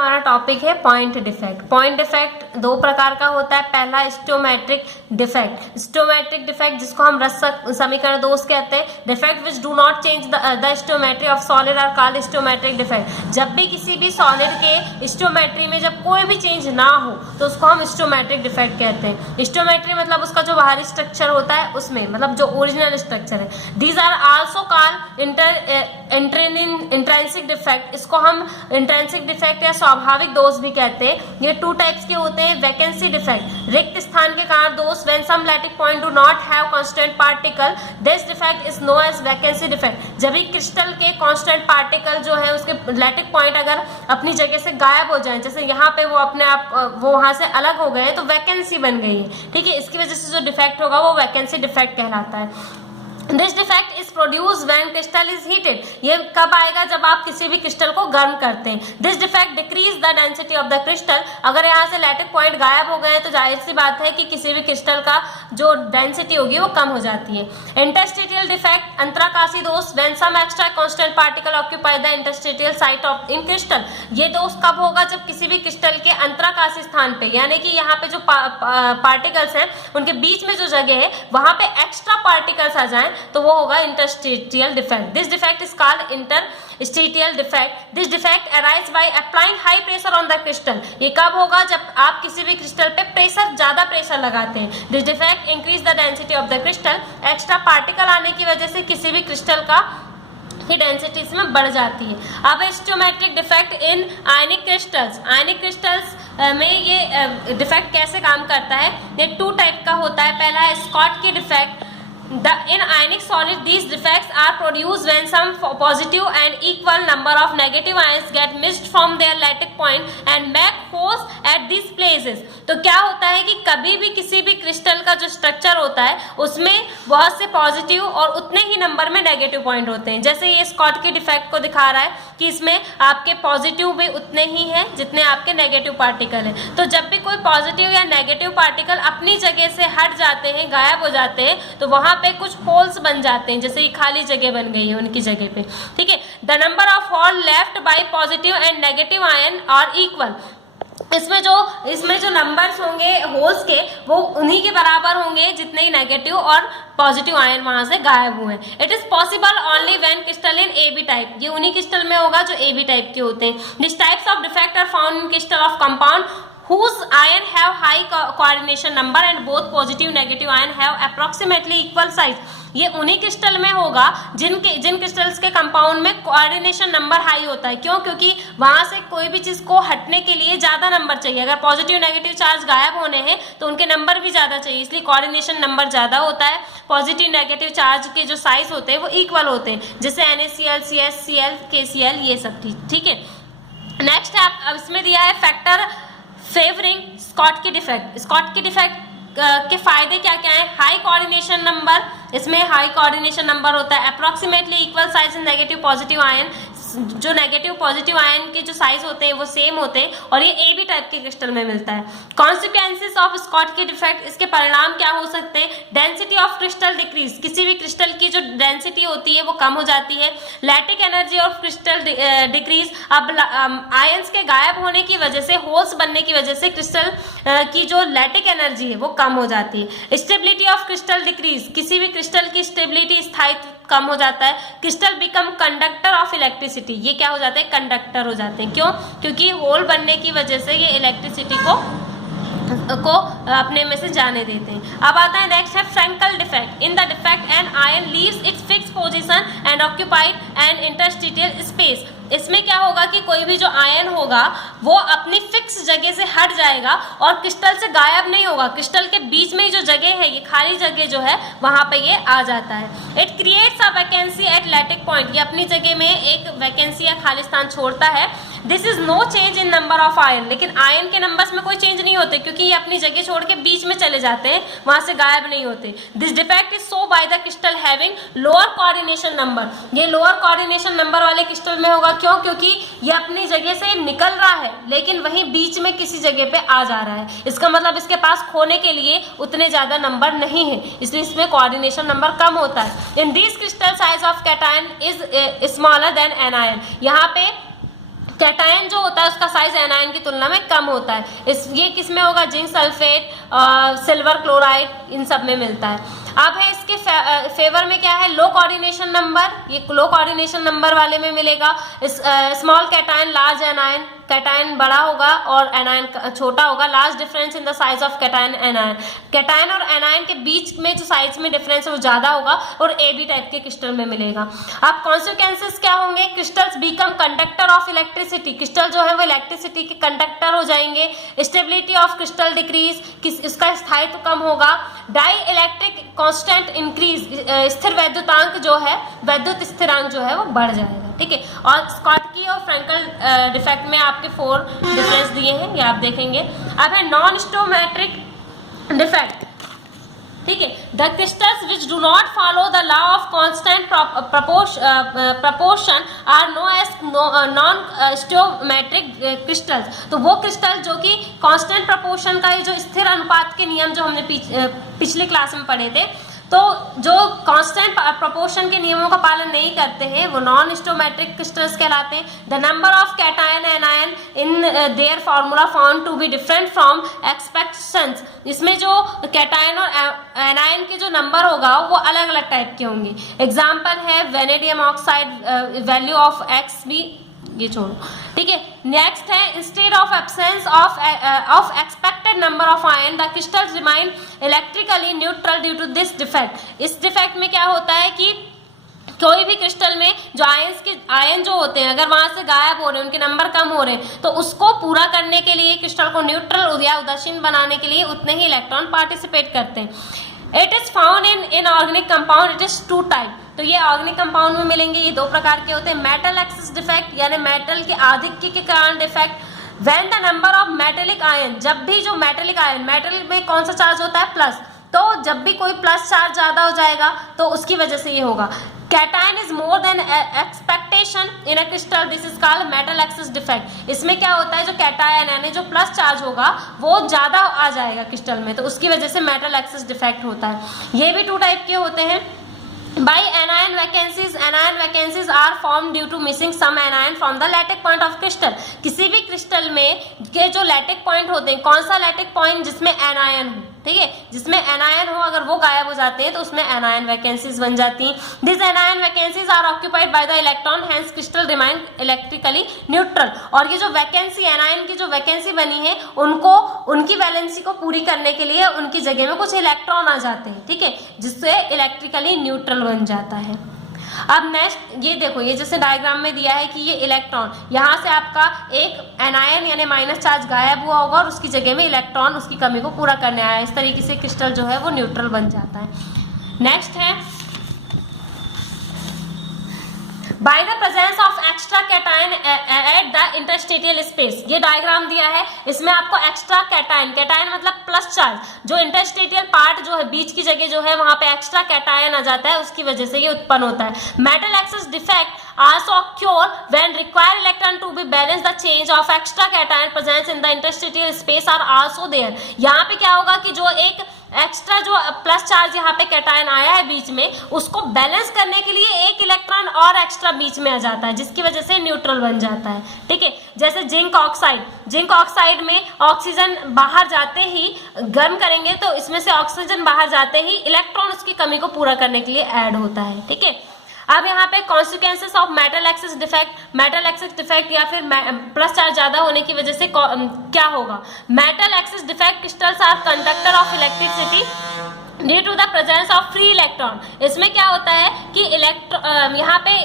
हमारा टॉपिक है point defect. Point defect दो प्रकार का होता है। पहला स्टोमेट्रिक डिफेक्ट। स्टोमेट्रिक डिफेक्ट जिसको हम रसक समीकरण दोष कहते हैं। Defect which do not change the stoichiometry of solid are called stoichiometric defect. जब भी किसी भी सॉलिड के स्टोमेट्री में जब कोई भी चेंज ना हो तो उसको हम स्टोमेट्रिक डिफेक्ट कहते हैं। स्टोमेट्री मतलब उसका जो बाहरी स्ट्रक्चर होता है उसमें, मतलब जो ओरिजिनल स्ट्रक्चर है। These are also called intrinsic defect. इसको हम इंट्रेंसिक डिफेक्ट या स्वाभाविक दोष भी कहते हैं। ये टू टाइप्स के होते हैं। वैकेंसी डिफेक्ट, रिक्त स्थान के कारण दोष। When some lattice point do not have constant particle, this defect is known as vacancy defect. जब भी क्रिस्टल के कांस्टेंट पार्टिकल जो है उसके लैटिक पॉइंट अगर अपनी जगह से गायब हो जाए, जैसे यहाँ पे वो अपने आप वो वहां से अलग हो गए तो वैकेंसी बन गई है, ठीक है। इसकी वजह से जो डिफेक्ट होगा वो वैकेंसी डिफेक्ट कहलाता है। This defect is produced when crystal is heated. ये कब आएगा? जब आप किसी भी क्रिस्टल को गर्म करते हैं। This defect decrease the density of the crystal. अगर यहाँ से लैटिक पॉइंट गायब हो गए तो जाहिर सी बात है कि किसी भी क्रिस्टल का जो डेंसिटी होगी वो कम हो जाती है। Interstitial defect, अंतराकाशी दोष। When some extra constant particle occupy the interstitial site of in crystal. ये दोष कब होगा? जब किसी भी क्रिस्टल के अंतराकाशी स्थान पे, यानी कि यहाँ पे जो पार्टिकल्स हैं उनके बीच में जो जगह है वहां पे एक्स्ट्रा पार्टिकल्स आ जाएं तो वो होगा interstitial defect. This defect is called interstitial defect. This defect arise by applying high pressure on the crystal. ये कब होगा? जब आप किसी भी क्रिस्टल पे प्रेशर, ज्यादा प्रेशर लगाते हैं। This defect increase the density of the crystal. Extra particle आने की वजह से किसी भी क्रिस्टल का की डेंसिटी इसमें बढ़ जाती है। अब stoichiometric defect in ionic crystals. Ionic crystals में ये डिफेक्ट कैसे काम करता है? ये टू टाइप का होता है। पहला है Schottky defect. In ionic solid, these defects are produced when some positive and equal number of negative ions get missed from their lattice point and make holes at these places. तो क्या होता है कि कभी भी किसी भी क्रिस्टल का जो स्ट्रक्चर होता है उसमें बहुत से पॉजिटिव और उतने ही नंबर में नेगेटिव पॉइंट होते हैं। जैसे ये स्कॉटकी डिफेक्ट को दिखा रहा है कि इसमें आपके पॉजिटिव भी उतने ही हैं जितने आपके नेगेटिव पार्टिकल हैं। तो जब भी कोई पॉजिटिव या नेगेटिव पार्टिकल अपनी जगह से हट जाते हैं, गायब हो जाते हैं, तो वहां पे कुछ होल्स बन जाते हैं, जैसे ये खाली जगह बन गई है उनकी जगह पे, ठीक है। The number of hole left by positive and negative ion are equal. इसमें जो नंबर्स होंगे होल्स के वो उन्हीं के बराबर होंगे जितने ही नेगेटिव और पॉजिटिव आयन वहां से गायब हुए। It is possible only when crystal in A B type. ये उन्हीं क्रिस्टल में होगा जो ए बी टाइप के होते हैं। This types of defect are found in crystal of compound whose ion have high coordination number and both positive negative ion have approximately equal size. ये उन्हीं क्रिस्टल में होगा जिन क्रिस्टल्स के कंपाउंड में कोऑर्डिनेशन नंबर हाई होता है। क्यों? क्योंकि वहां से कोई भी चीज को हटने के लिए ज्यादा नंबर चाहिए। अगर पॉजिटिव नेगेटिव चार्ज गायब होने हैं तो उनके नंबर भी ज्यादा चाहिए, इसलिए कोऑर्डिनेशन नंबर ज्यादा होता है। पॉजिटिव नेगेटिव चार्ज के जो साइज होते हैं वो इक्वल होते हैं, जैसे NaCl, CS, Cl, KCl, ये सब ठीक है। नेक्स्ट अब इसमें दिया है factor favouring Schottky defect. Schottky defect के फायदे क्या क्या है? हाई कोऑर्डिनेशन नंबर, इसमें हाई कोऑर्डिनेशन नंबर होता है। Approximately equal size in negative positive ion, जो नेगेटिव पॉजिटिव आयन के जो साइज होते हैं वो सेम होते हैं और ये ए बी टाइप के क्रिस्टल में मिलता है। कॉन्सिक्वेंसेस ऑफ स्कॉटकी डिफेक्ट, इसके परिणाम क्या हो सकते हैं? डेंसिटी ऑफ क्रिस्टल डिक्रीज, किसी भी क्रिस्टल की जो डेंसिटी होती है वो कम हो जाती है। Lattice energy of crystal decrease, अब आयंस के गायब होने की वजह से, होल्स बनने की वजह से क्रिस्टल की जो लैटिक एनर्जी है वो कम हो जाती है। स्टेबिलिटी ऑफ क्रिस्टल डिक्रीज, किसी भी क्रिस्टल की स्टेबिलिटी, स्थायित्व कम हो जाता है। Crystal become conductor of electricity, ये क्या हो जाते हैं? कंडक्टर हो जाते हैं। क्यों? क्योंकि होल बनने की वजह से ये इलेक्ट्रिसिटी को अपने में से जाने देते हैं। अब आता है नेक्स्ट है Frenkel defect. In the defect an ion leaves its fix position and occupied an interstitial space. इसमें क्या होगा कि कोई भी जो आयन होगा वो अपनी फिक्स जगह से हट जाएगा और क्रिस्टल से गायब नहीं होगा। क्रिस्टल के बीच में जो जगह है, ये खाली जगह जो है वहां पे ये आ जाता है। It creates a vacancy at lattice point, ये अपनी जगह में एक वैकेंसी या खाली स्थान छोड़ता है। This is no change in number of ion, लेकिन आयन के नंबर्स में कोई चेंज नहीं होते क्योंकि ये अपनी जगह छोड़ के बीच में चले जाते हैं, वहां से गायब नहीं होते। This defect is so by the crystal having lower coordination number, ये लोअर कोऑर्डिनेशन नंबर वाले क्रिस्टल में होगा। क्यों? क्योंकि ये अपनी जगह से निकल रहा है लेकिन वहीं बीच में किसी जगह पे आ जा रहा है। इसका मतलब इसके पास खोने के लिए उतने ज्यादा नंबर नहीं है, इसलिए इसमें कोऑर्डिनेशन नंबर कम होता है। In this crystal size of cation is smaller than anion, यहाँ पे कैटायन जो होता है उसका साइज एनायन की तुलना में कम होता है। ये किस में होगा, जिंक सल्फेट, सिल्वर क्लोराइड, इन सब में मिलता है। अब है इसके फेवर में क्या है, लो कोऑर्डिनेशन नंबर, ये लो कोऑर्डिनेशन नंबर वाले में मिलेगा। Small cation large anion, cation बड़ा होगा और एनायन छोटा होगा। Large difference in the size of cation anion, cation और एनायन के बीच में जो साइज में डिफरेंस है वो ज्यादा होगा और ए बी टाइप के क्रिस्टल में मिलेगा। अब कॉन्सिक्वेंसेस क्या होंगे, crystals become conductor of electricity, crystal जो है वो इलेक्ट्रिसिटी के कंडक्टर हो जाएंगे। स्टेबिलिटी ऑफ क्रिस्टल डिक्रीज, इसका स्थायित्व कम होगा। डाई इलेक्ट्रिक कांस्टेंट इंक्रीज, स्थिर वैद्युतांक जो है, वैद्युत स्थिरांक जो है वो बढ़ जाएगा। ठीक है, और स्कॉटकी और फ्रैंकल डिफेक्ट में आपके 4 डिफरेंस दिए हैं, ये आप देखेंगे। अब है नॉन स्टोमेट्रिक डिफेक्ट। ठीक है, the crystals which do not follow the law of constant proportion are no as non stoichiometric crystals. तो वो क्रिस्टल जो कि कांस्टेंट प्रपोर्शन का, ये जो स्थिर अनुपात के नियम जो हमने पिछली क्लास में पढ़े थे, तो जो कांस्टेंट प्रोपोर्शन के नियमों का पालन नहीं करते हैं वो नॉन स्टोमेट्रिक क्रिस्टल्स कहलाते हैं। The number of cation anion in their formula found to be different from expectations, इसमें जो कैटायन और एनायन के जो नंबर होगा वो अलग अलग टाइप के होंगे। एग्जाम्पल है vanadium oxide value of X B, ये छोड़ो। ठीक है, नेक्स्ट है instead of absence of expected number of ion the crystals remain electrically neutral due to this defect. इस डिफेक्ट में क्या होता है कि कोई भी क्रिस्टल में जो आयन जो होते हैं अगर वहां से गायब हो रहे हैं, उनके नंबर कम हो रहे हैं, तो उसको पूरा करने के लिए, क्रिस्टल को न्यूट्रल या उदासीन बनाने के लिए उतने ही इलेक्ट्रॉन पार्टिसिपेट करते हैं। It is found in inorganic compound, it is 2 type. तो ये ऑर्गेनिक कंपाउंड में मिलेंगे, ये 2 प्रकार के होते हैं। मेटल एक्सेस डिफेक्ट यानी मेटल के आधिक्य के कारण defect. When the number of metallic ion, जब भी जो मेटेलिक आयन, मेटल में कौन सा चार्ज होता है, प्लस, तो जब भी कोई प्लस चार्ज ज्यादा हो जाएगा तो उसकी वजह से ये होगा। Cation is more than expectation in a crystal, this is called metal excess defect. इसमें क्या होता है, जो कैटायन यानी जो प्लस चार्ज होगा वो ज्यादा आ जाएगा क्रिस्टल में, तो उसकी वजह से मेटल एक्सेस डिफेक्ट होता है। ये भी 2 टाइप के होते हैं। By anion vacancies are formed due to missing some anion from the lattice point of crystal। किसी भी क्रिस्टल में के जो लैटिक पॉइंट होते हैं, कौन सा लैटिक पॉइंट जिसमें एनायन हो, ठीक है, जिसमें एनायन हो, अगर वो गायब हो जाते हैं तो उसमें एनायन वैकेंसीज बन जाती हैं। This anion vacancies are occupied by the electron, hence crystal remain electrically neutral. और ये जो वैकेंसी, एनायन की जो वैकेंसी बनी है, उनको उनकी वैलेंसी को पूरी करने के लिए उनकी जगह में कुछ इलेक्ट्रॉन आ जाते हैं, ठीक है, जिससे इलेक्ट्रिकली न्यूट्रल बन जाता है। अब नेक्स्ट ये देखो, ये जैसे डायग्राम में दिया है कि ये इलेक्ट्रॉन, यहाँ से आपका एक एनायन यानी माइनस चार्ज गायब हुआ होगा और उसकी जगह में इलेक्ट्रॉन उसकी कमी को पूरा करने आया। इस तरीके से क्रिस्टल जो है वो न्यूट्रल बन जाता है। नेक्स्ट है by the presence of extra cation at the interstitial space. ये डायग्राम दिया है, इसमें आपको एक्स्ट्रा कैटायन, कैटायन मतलब प्लस चार्ज, जो इंटरस्टेटियल पार्ट जो है बीच की जगह जो है वहां पे एक्स्ट्रा कैटायन आ जाता है, उसकी वजह से ये उत्पन्न होता है। Metal excess defect also occur when require electron to be balance the change of extra cation presence in the interstitial space are also there। यहाँ पे क्या होगा कि जो एक एक्स्ट्रा जो प्लस चार्ज यहाँ पे कैटायन आया है बीच में, उसको बैलेंस करने के लिए एक इलेक्ट्रॉन और एक्स्ट्रा बीच में आ जाता है, जिसकी वजह से न्यूट्रल बन जाता है। ठीक है, जैसे जिंक ऑक्साइड में ऑक्सीजन बाहर जाते ही गर्म करेंगे तो इसमें से ऑक्सीजन बाहर जाते ही इलेक्ट्रॉन उसकी कमी को पूरा करने के लिए ऐड होता है। ठीक है, अब यहाँ पे consequences of metal excess defect या फिर प्लस चार्ज ज्यादा होने की वजह से क्या होगा। Metal excess defect crystals are conductor of electricity due to the presence of free electron. इसमें क्या होता है कि यहाँ पे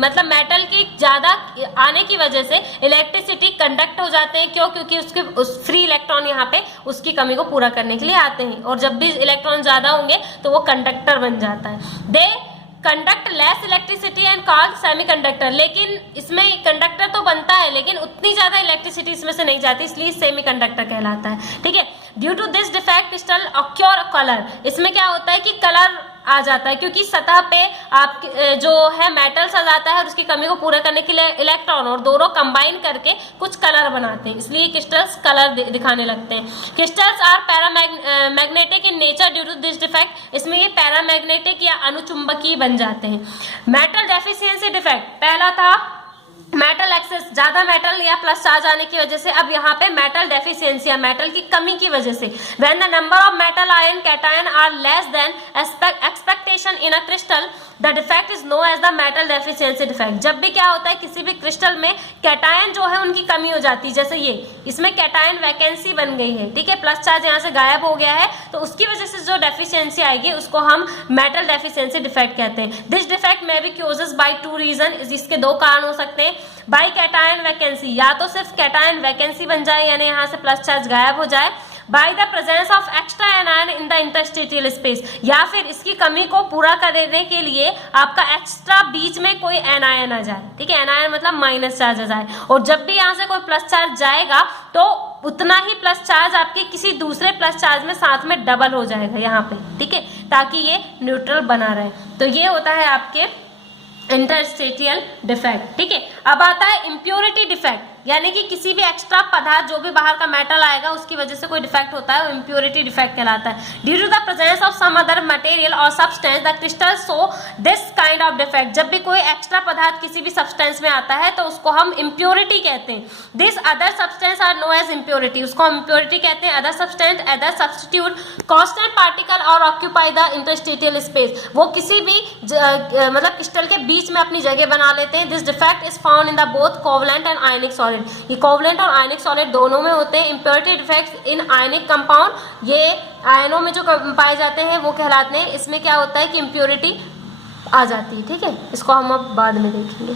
मतलब मेटल की ज्यादा आने की वजह से इलेक्ट्रिसिटी कंडक्ट हो जाते हैं। क्यों? क्योंकि उसके फ्री इलेक्ट्रॉन यहाँ पे उसकी कमी को पूरा करने के लिए आते हैं, और जब भी इलेक्ट्रॉन ज्यादा होंगे तो वो कंडक्टर बन जाता है। They conduct less electricity and called semiconductor. लेकिन इसमें कंडक्टर तो बनता है लेकिन उतनी ज्यादा इलेक्ट्रिसिटी इसमें से नहीं जाती, इसलिए सेमीकंडक्टर कहलाता है। ठीक है, due to this defect crystal occur colour. इसमें क्या होता है कि कलर आ जाता है, क्योंकि सतह पे आप जो है मेटल्स आ जाता है और उसकी कमी को पूरा करने के लिए इलेक्ट्रॉन और दोनों कंबाइन करके कुछ कलर बनाते हैं, इसलिए क्रिस्टल्स कलर दिखाने लगते हैं। Crystals are paramagnetic in nature due to this defect. इसमें ये पैरामैग्नेटिक या अनुचुंबकीय बन जाते हैं। मेटल डेफिशिएंसी डिफेक्ट, पहला था मेटल एक्सेस, ज्यादा मेटल या प्लस चार्ज आने की वजह से, अब यहाँ पे मेटल डेफिशिएंसी या मेटल की कमी की वजह से, when the number of metal ion cation are less than expectation in a crystal the defect is know as the metal deficiency defect. जब भी क्या होता है किसी भी क्रिस्टल में कैटायन जो है उनकी कमी हो जाती है, जैसे ये इसमें कैटायन वैकेंसी बन गई है, ठीक है, प्लस चार्ज यहाँ से गायब हो गया है, तो उसकी वजह से जो डेफिशिएंसी आएगी उसको हम मेटल डेफिशिएंसी डिफेक्ट कहते हैं। दिस डिफेक्ट में बी क्यूजेस बाय टू रीजन, इसके दो कारण हो सकते हैं। बाई कैटायन वैकेंसी, या तो सिर्फ कैटायन वैकेंसी बन जाए यानी यहाँ से प्लस चार्ज गायब हो जाए, bye the presence of extra anion in the interstitial space, या फिर इसकी कमी को पूरा करने के लिए आपका एक्स्ट्रा बीच में कोई एनायन आ जाए, ठीक है, एनायन मतलब माइनस चार्ज आ जाए, और जब भी यहाँ से कोई प्लस चार्ज जाएगा तो उतना ही प्लस चार्ज आपके किसी दूसरे प्लस चार्ज में साथ में डबल हो जाएगा यहाँ पे, ठीक है, ताकि ये न्यूट्रल बना रहे। तो ये होता है आपके इंटरस्टिशियल डिफेक्ट, ठीक है। अब आता है इम्प्योरिटी डिफेक्ट, यानी कि किसी भी एक्स्ट्रा पदार्थ जो भी बाहर का मेटल आएगा उसकी वजह से कोई डिफेक्ट होता है, वो इम्प्योरिटी डिफेक्ट कहलाता है। Due to the presence of some other material और substance the crystal show this kind of defect. जब भी कोई एक्स्ट्रा पदार्थ किसी भी सब्सटेंस में आता है तो उसको हम इम्प्योरिटी कहते हैं। This other substance are no as impurity, उसको हम इम्प्योरिटी कहते हैं। Other substance other substitute constant particle और ऑक्यूपाई द इंटरस्टिशियल स्पेस, वो किसी भी मतलब क्रिस्टल के बीच में अपनी जगह बना लेते हैं। This defect is found in the both covalent and ionic solid, ये कोवलेंट और आयनिक सॉलिड दोनों में होते हैं। Impurity defects in ionic compound, ये आयनों में जो पाए जाते हैं वो कहलाते हैं। इसमें क्या होता है कि इम्प्योरिटी आ जाती है, ठीक है, इसको हम अब बाद में देखेंगे।